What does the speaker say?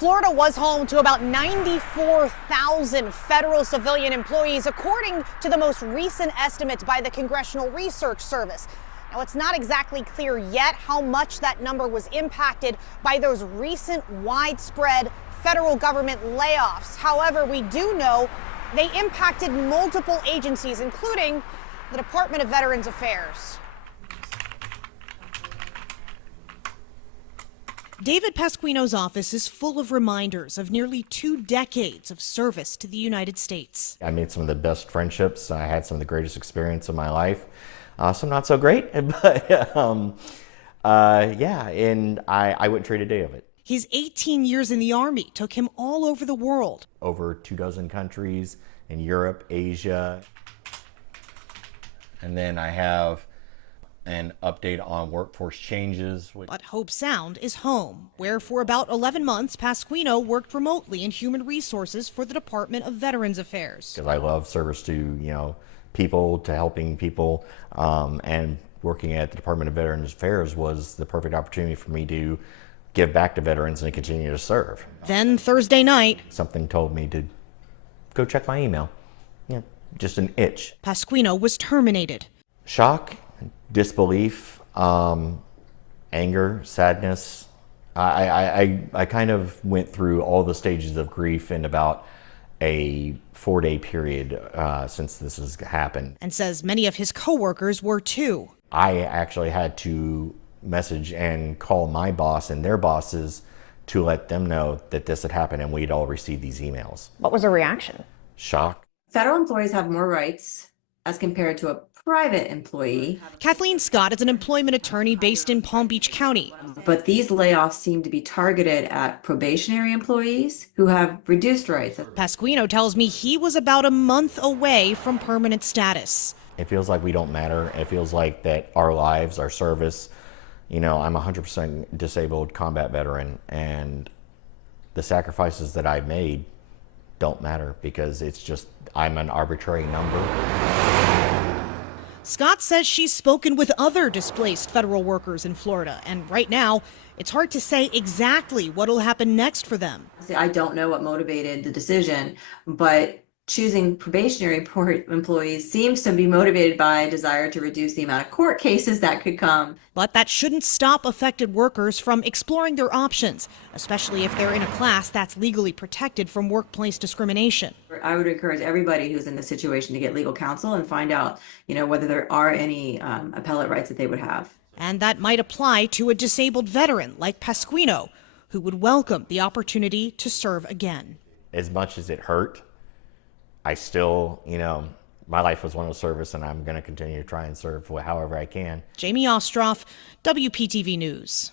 Florida was home to about 94,000 federal civilian employees, according to the most recent estimates by the Congressional Research Service. Now, it's not exactly clear yet how much that number was impacted by those recent widespread federal government layoffs. However, we do know they impacted multiple agencies, including the Department of Veterans Affairs. David Pasquino's office is full of reminders of nearly 2 decades of service to the United States. I made some of the best friendships. I had some of the greatest experience of my life. Some not so great, but yeah, and I wouldn't trade a day of it. His 18 years in the Army took him all over the world. Over 24 countries in Europe, Asia. And then I have an update on workforce changes. But Hope Sound is home, where for about 11 months, Pasquino worked remotely in human resources for the Department of Veterans Affairs. Because I love service to, people, to helping people, and working at the Department of Veterans Affairs was the perfect opportunity for me to give back to veterans and continue to serve. Then Thursday night, something told me to go check my email. Just an itch. Pasquino was terminated. Shock, disbelief, anger, sadness. I kind of went through all the stages of grief in about a 4-day period since this has happened. And says many of his coworkers were too. I actually had to message and call my boss and their bosses to let them know that this had happened and we'd all received these emails. What was the reaction? Shock. Federal employees have more rights as compared to a private employee. Kathleen Scott is an employment attorney based in Palm Beach County. But these layoffs seem to be targeted at probationary employees who have reduced rights. Pasquino tells me he was about a month away from permanent status. It feels like we don't matter. It feels like that our lives, our service, I'm a 100% disabled combat veteran, and the sacrifices that I've made don't matter because it's just, I'm an arbitrary number. Scott says she's spoken with other displaced federal workers in Florida, and right now, it's hard to say exactly what'll happen next for them. I don't know what motivated the decision, but choosing probationary employees seems to be motivated by a desire to reduce the amount of court cases that could come. But that shouldn't stop affected workers from exploring their options, especially if they're in a class that's legally protected from workplace discrimination. I would encourage everybody who's in this situation to get legal counsel and find out, whether there are any appellate rights that they would have. And that might apply to a disabled veteran like Pasquino, who would welcome the opportunity to serve again. As much as it hurt, I still, my life was one of service, and I'm going to continue to try and serve however I can. Jamie Ostroff, WPTV News.